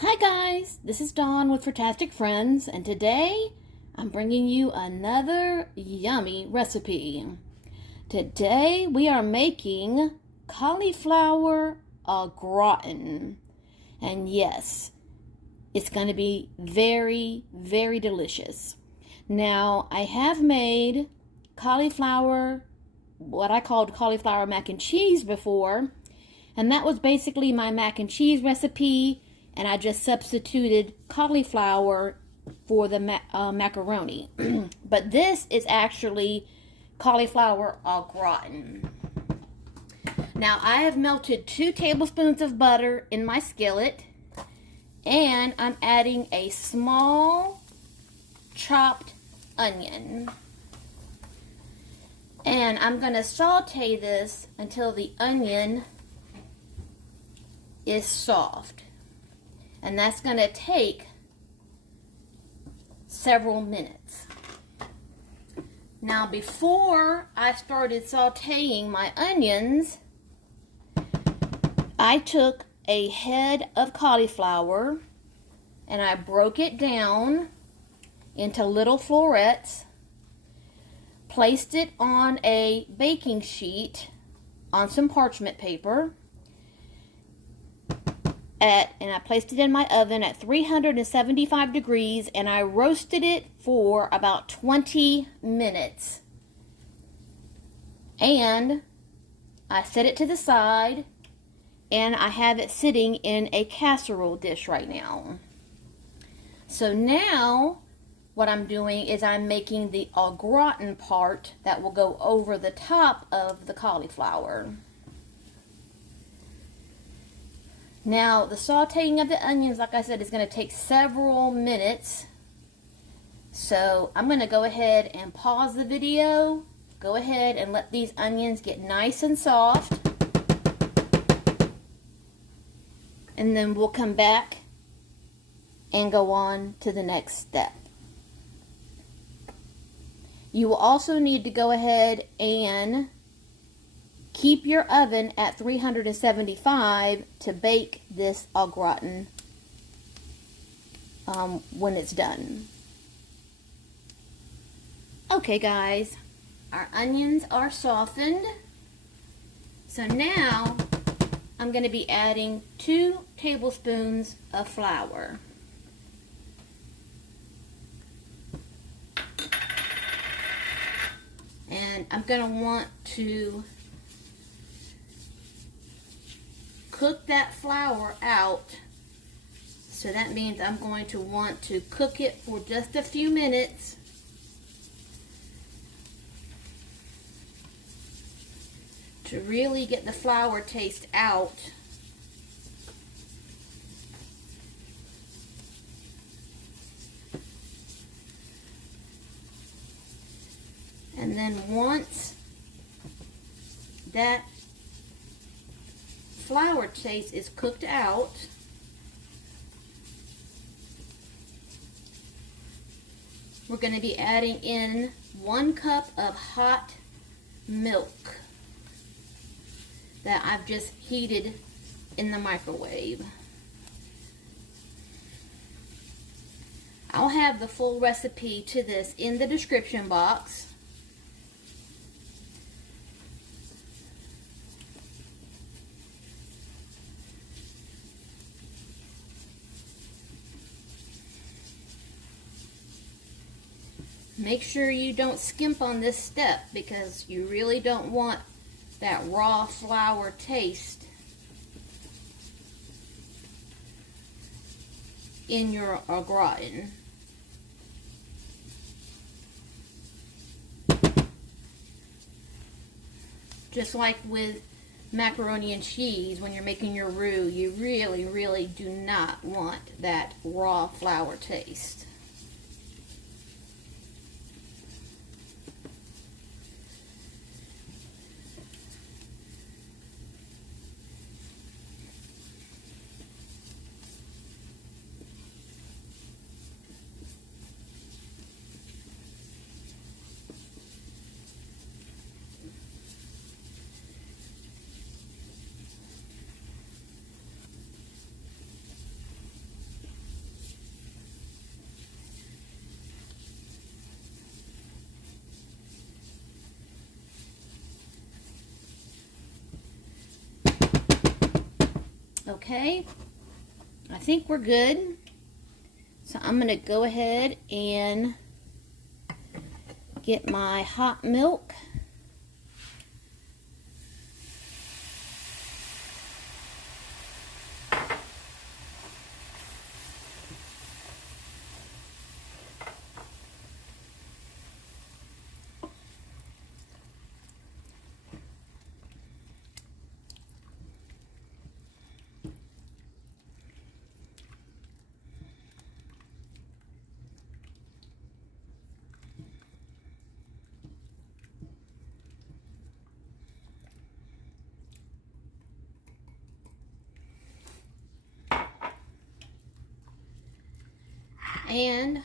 Hi guys, this is Dawn with Furtastic Friends, and today I'm bringing you another yummy recipe. Today we are making cauliflower au gratin, and yes, it's going to be very, very delicious. Now, I have made cauliflower, what I called cauliflower mac and cheese before, and that was basically my mac and cheese recipe, and I just substituted cauliflower for the macaroni. But this is actually cauliflower au gratin. Now, I have melted 2 tablespoons of butter in my skillet, and I'm adding a small chopped onion. And I'm going to saute this until the onion is soft. And that's going to take several minutes. Now, before I started sauteing my onions, I took a head of cauliflower and I broke it down into little florets, placed it on a baking sheet on some parchment paper, and I placed it in my oven at 375 degrees, and I roasted it for about 20 minutes. And I set it to the side, and I have it sitting in a casserole dish right now. So now what I'm doing is I'm making the au gratin part that will go over the top of the cauliflower. Now, the sauteing of the onions, like I said, is going to take several minutes. So, I'm going to go ahead and pause the video. Go ahead and let these onions get nice and soft. And then we'll come back and go on to the next step. You will also need to go ahead and keep your oven at 375 to bake this au gratin when it's done. Okay guys, our onions are softened. So now I'm going to be adding 2 tablespoons of flour. And I'm going to want to cook that flour out. So that means I'm going to want to cook it for just a few minutes. To really get the flour taste out. And then once that flour taste is cooked out, we're going to be adding in 1 cup of hot milk that I've just heated in the microwave. I'll have the full recipe to this in the description box. Make sure you don't skimp on this step because you really don't want that raw flour taste in your au gratin. Just like with macaroni and cheese, when you're making your roux, you really, really do not want that raw flour taste. Okay, I think we're good. So I'm going to go ahead and get my hot milk. And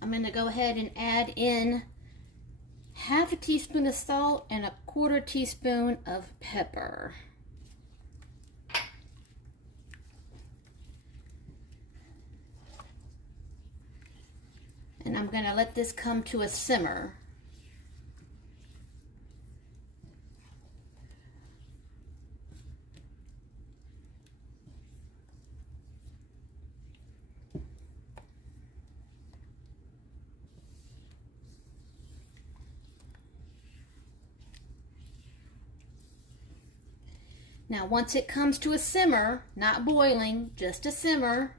I'm going to go ahead and add in half a teaspoon of salt and a quarter teaspoon of pepper. And I'm going to let this come to a simmer. Now, once it comes to a simmer, not boiling, just a simmer,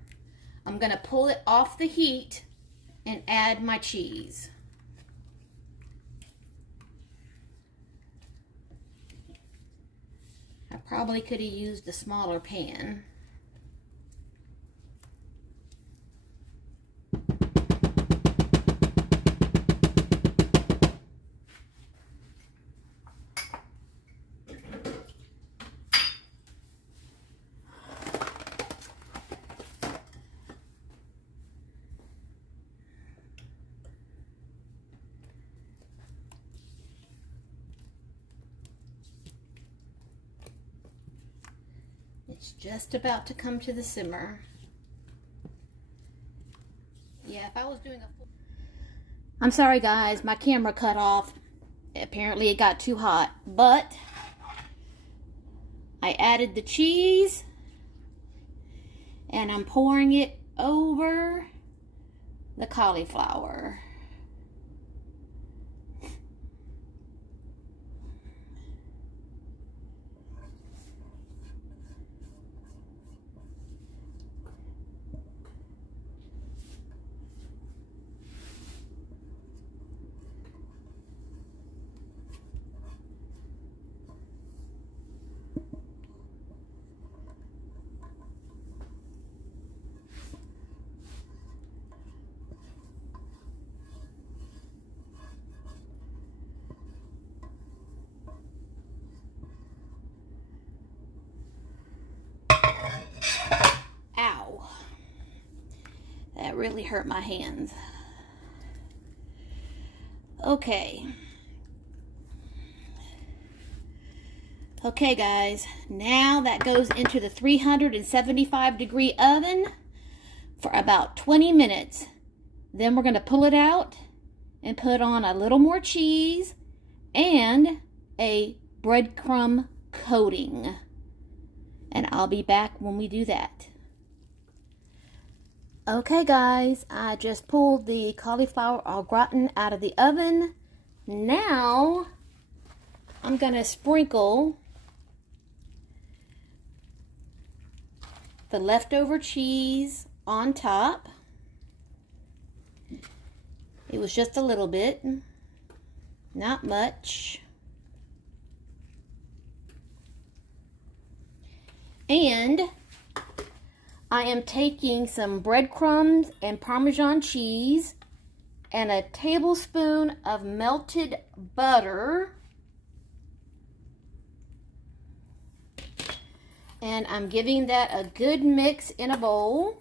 I'm going to pull it off the heat and add my cheese. I probably could have used a smaller pan. It's just about to come to the simmer. Yeah, if I was doing a full... I'm sorry guys, my camera cut off. Apparently it got too hot, but I added the cheese and I'm pouring it over the cauliflower. Ow. That really hurt my hands. Okay. Okay guys, now that goes into the 375-degree oven for about 20 minutes. Then we're going to pull it out and put on a little more cheese and a breadcrumb coating. And I'll be back when we do that. Okay guys, I just pulled the cauliflower au gratin out of the oven. Now I'm going to sprinkle the leftover cheese on top. It was just a little bit, not much. And I am taking some breadcrumbs and Parmesan cheese and a tablespoon of melted butter. And I'm giving that a good mix in a bowl.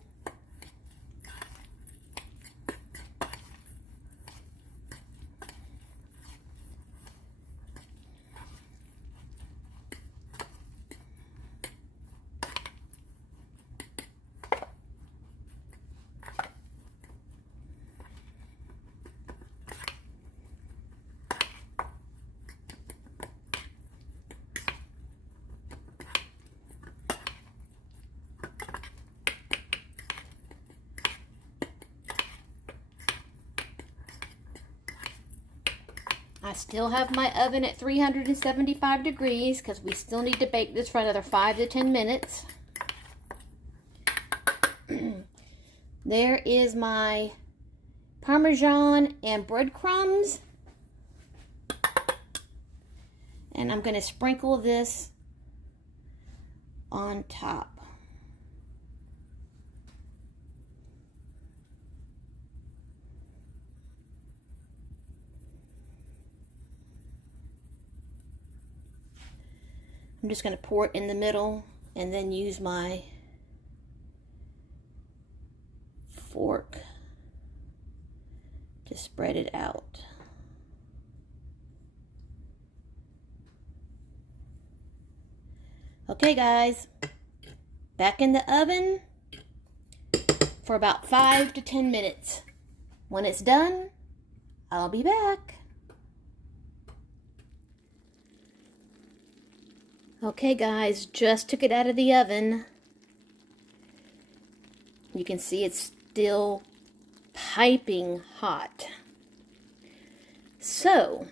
I still have my oven at 375 degrees because we still need to bake this for another 5 to 10 minutes. There is my Parmesan and breadcrumbs. And I'm going to sprinkle this on top. I'm just going to pour it in the middle and then use my fork to spread it out. Okay guys, back in the oven for about 5 to 10 minutes. When it's done, I'll be back. Okay guys, just took it out of the oven. You can see it's still piping hot. So,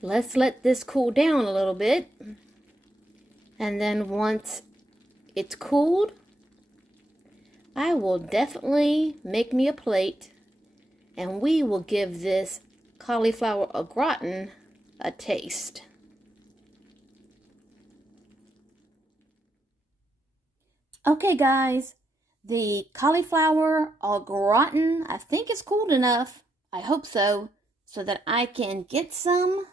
let's let this cool down a little bit. And then once it's cooled, I will definitely make me a plate and we will give this cauliflower au gratin a taste. Okay guys, the cauliflower au gratin, I think it's cooled enough, I hope so that I can get some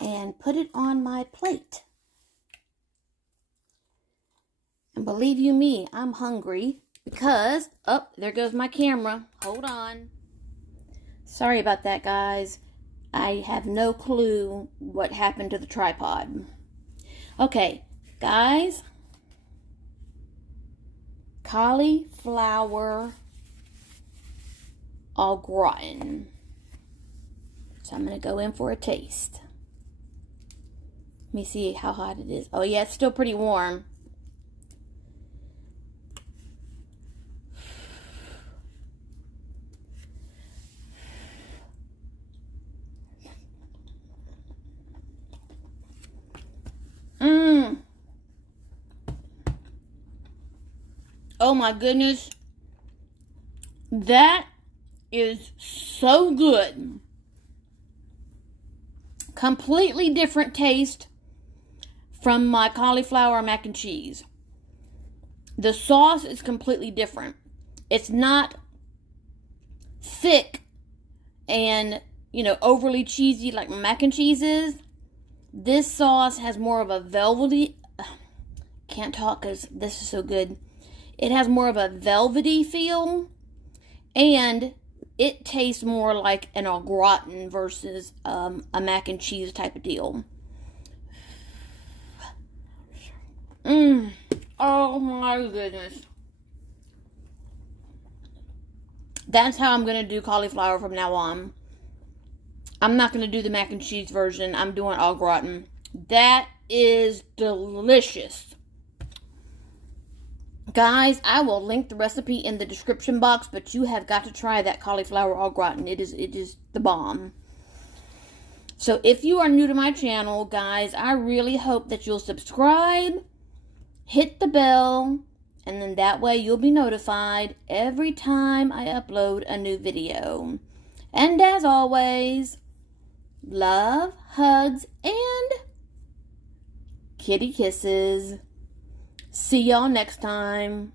and put it on my plate. And believe you me, I'm hungry because, oh, there goes my camera. Hold on. Sorry about that, guys. I have no clue what happened to the tripod. Okay, guys. Cauliflower au gratin. So I'm going to go in for a taste. Let me see how hot it is. Oh yeah, it's still pretty warm. Oh my goodness. That is so good. Completely different taste from my cauliflower mac and cheese. The sauce is completely different. It's not thick and, overly cheesy like my mac and cheese is. This sauce has more of a velvety, can't talk because this is so good. It has more of a velvety feel, and it tastes more like an au gratin versus a mac and cheese type of deal. Oh my goodness. That's how I'm going to do cauliflower from now on. I'm not going to do the mac and cheese version. I'm doing au gratin. That is delicious. Guys, I will link the recipe in the description box, but you have got to try that cauliflower au gratin. It is the bomb. So if you are new to my channel, guys, I really hope that you'll subscribe, hit the bell, and then that way you'll be notified every time I upload a new video. And as always, love, hugs, and kitty kisses. See y'all next time.